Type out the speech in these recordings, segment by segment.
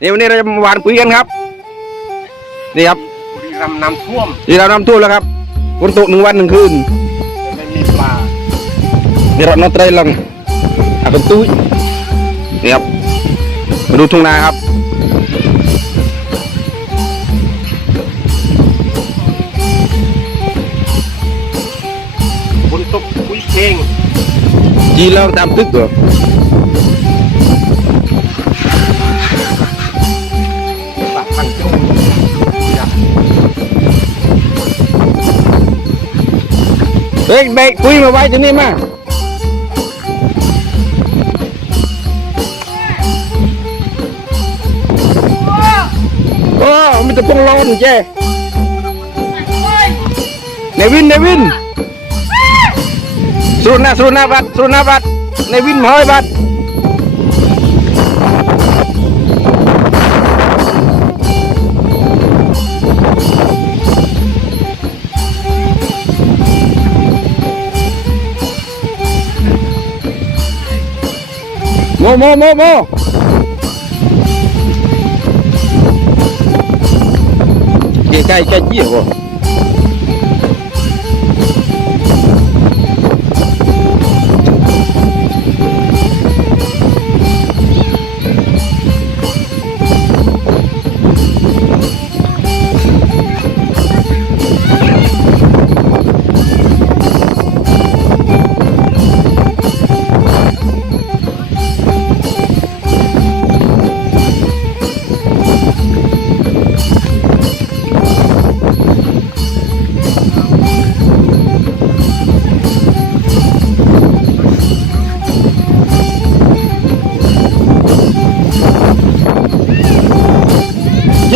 นี่วันนี้เราจะมาหวานปุ๋ยกันครับ นี่ครับบุรีรัมย์น้ำท่วมที่เรานำท่วมแล้วครับฝนตกหนึ่งวันหนึ่งคืนไม่มีปลานี่เรานอตเตรลังอะเป็นตุ้ยนี่ครับมาดูทุ่งนาครับ ฝนตกปุ้ยเพลงจีเล่าตามตึกเหรอ เฮ้ยแบกปุ๋ยมาไว้ที่นี่มาโอ้มีแต่พวงร้อนเจ้เนวินเนวินสุนาสุนาบัตสุนาบัตเนวินมาเฮ้ยบัตโ毛毛毛毛，给干一干地活。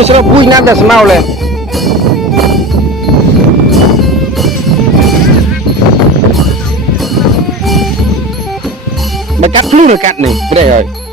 sro puj nada smaule. Mà cắt luôn là cắt này, đây rồi.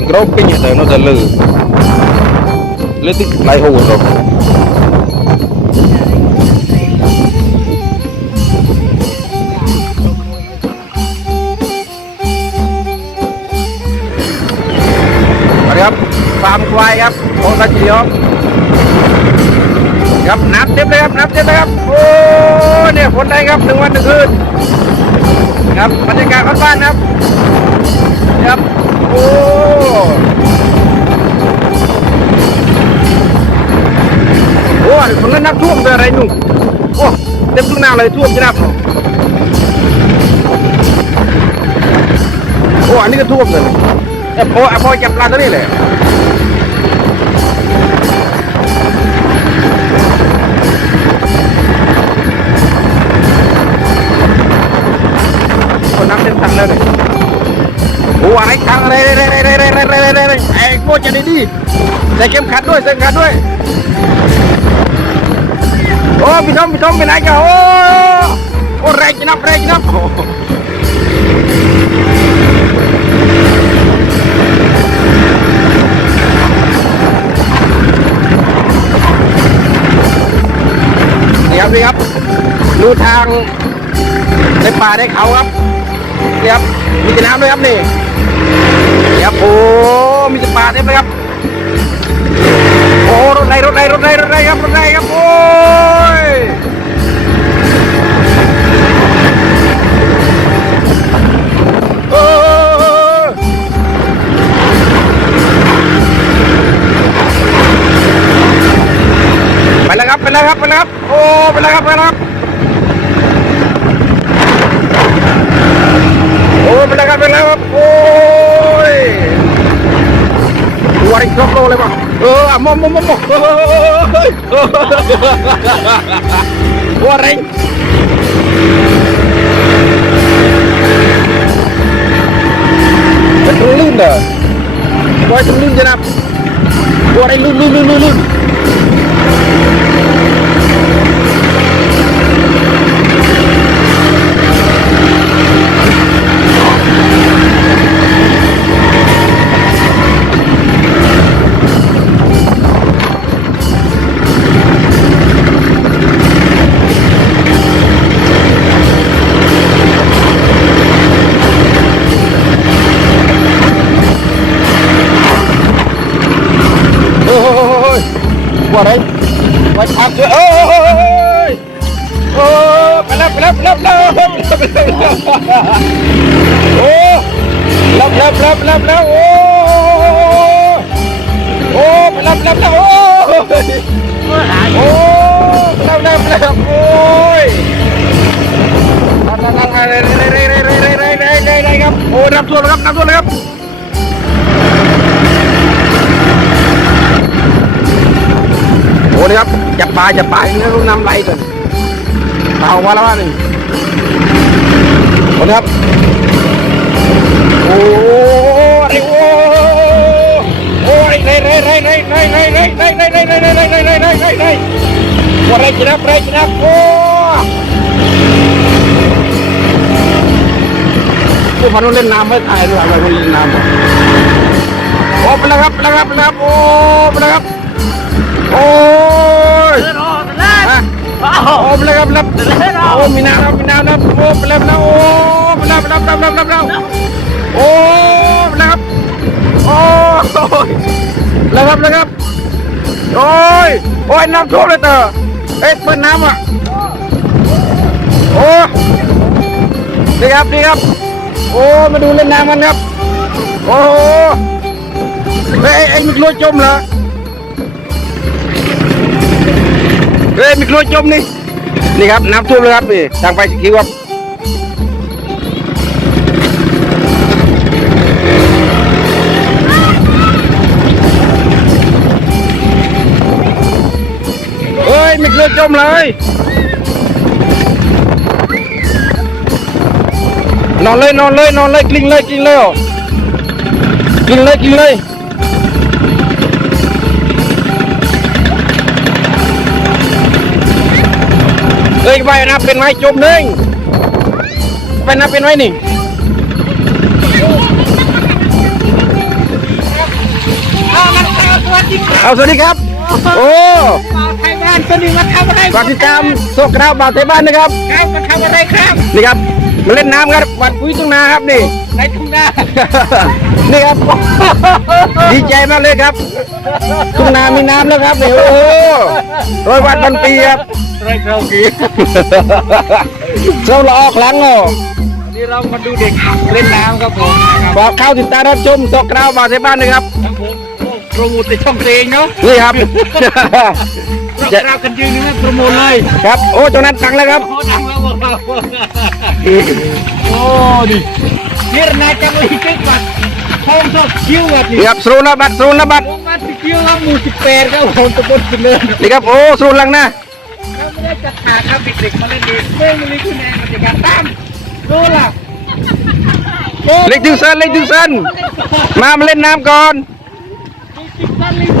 สระปุยน้ำแต่สมาเลยมากัดฟลูหรือกัดนี่ไม่ได้เลยเออกรอบปิ้งแต่น่าจะลือลือติดไหลหัวเราสวัสดีครับฟาร์มควายครับโอ้ตาจีครับครับนับเต็มเลยครับนับเต็มเลยครับ โอ้เนี่ยฝนได้ครับหนึ่งวันหนึ่งคืนครับบรรยากาศบ้านๆครับครับ โอ้โอ้ยมันก็นักท่วมเป็นอะไรหนุ่มโอ้เต็มทุ่งนาเลยท่วมจะนับเนาะโอ้อันนี้ก็ท่วมเลยเอ้พอพอจับปลาตัวนี้เลยคนน้ำเต็มถังแล้วเลย โอ้อะไรตังอะไรอะไรอะไรอะเรอะไรอะไรไอ้โคตรจะดีใส่เข็มขัดด้วยใส่เข็มขัดด้วยโอ้พี่ทอมพี่ทอมไปไหนกันโอ้โอ้แรงจังนะแรงจังนะนี่ครับนี่ครับดูทางในป่าในเขาครับนี่ครับมีแต่น้ำด้วยครับนี่ เดี๋โอ้มีจังหวะเต็มเลยครับโอ้รถไรรถไรรถไรรถไรครับรถไรครับโอ้ยไปแล้วครับไปแล้วครับไปแล้วครับโอ้ไปแล้วครับไปแล้วครับโอ้ไปแล้วครับไปแล้วครับ tarik drop lo oleh bang oh mau mau mau goreng Terlun dah. Kau terlun jenap. Goreng lun lun lun lun. ยว่าอะไรไว้ทางเสือโอ้ยโอ้ไปแล้วไปแล้วไปแล้วไปแล้วไปแล้วแล้วโอ้แล้วแล้วแล้วแล้วแล้วโอ้โอ้ไปแล้วไปแล้วไปล้วโอ้โอ้ไปแล้วไปแล้วไปล้วโอ้ยนั่นนั่นนั่นเร่เร่เร่เร่เร่เร่เร่เร่เร่เร่ครับโอ้รับตัวแล้วครับรับตัวเลยครับ ปลาจับปลานี่ต้องนำไหลก่อนปลาออกมาแล้วว่านี่โอ้นี่ครับ โอ้ไอ้โอ้โอ้ยเร่เร่เร่เร่เร่เร่เร่เร่เร่เร่เร่เร่เร่เร่เร่เร่เร่เร่โอ้เร่กินนับเร่กินนับโอ้ผู้พันธุ์เล่นน้ำไม่ตายด้วยอะไรคนเล่นน้ำโอ้ไปแล้วครับไปแล้วครับไปแล้วครับโอ้ไปแล้วครับโอ้ ยฮะโอ้ไปเลยครับไปเลยโอ้มีน้ำครับมีน้ำครับโอ้ไปเลยไปเลยโอ้ไปเลยไปเลยไปเลยไปเลยไปเลยโอ้ไปเลยครับโอ้ยเลยครับเลยครับโอ้ยโอ้ยน้ำท่วมเลยเตอเอ๊ะเปิดน้ำอะโอ้ดีครับดีครับ โอ้มาดูเล่นน้ำกันครับ โอ้โหเฮ้ยไอ้มึงกลัวจมเหรอเฮ้ยมีกลัวจมนี่นี่ครับน้ำท่วมเลยครับนี่ทางไปสกิวครับเฮ้ยมีกลัวจมเลยนอนเลยนอนเลยนอนเลยกลิ้งเลยกลิ้งเลยอ๋อกลิ้งเลยกลิ้งเลย เอ้ยไปนะเป็นไม้จมหนึ่งไปนะเป็นไม้นี่เอาสวัสดีครับ โอ้ไทยบ้านตัวนี้มาทำอะไรฝากติดตามโซกราวบาวไทยบ้านนะครับครับมาทำอะไรครับ นี่ครับ มาเล่นน้ำครับวัดปุ้ยตุ้งนาครับนี่ในทุ่งนา นี่ครับ ดีใจมากเลยครับทุ่งนามีน้ำแล้วครับนี่โอ้โหร้อยวันพันปีครับไรเรากีเราละออกหลังอ๋อนี่เรามาดูเด็กเล่นน้ำครับผมนะครับบอกเข้าติดตามรับชมโซกราวบาวไทยบ้านนะครับครับผมโอ้โปรโมทในช่องเพลงเนาะนี่ครับ เราเรากันยืนนี่นะโปรโมทเลยครับ โอ้ตรงนั้นตังแล้วครับโอ้ดังแล้วบอกเราโอ้ดินี่นายจังเลยจิ๊กบัดห้องชอบคิวแบบนี้นี่ครับสรุนบัตรสรุนบัตรวงมาสิคิวแล้วหมู่สิบแปดครับผมตะบนกันเลยนี่ครับโอ้สรุนลังนะเราไม่ได้จัดหาครับเด็กๆมาเล่นดีเมื่อวันนี้คุณแอนมาจัดการตามดูล่ะโอ้เล็กถึงเซนเล็กถึงเซนมามาเล่นน้ำก่อนสิบตันลิตร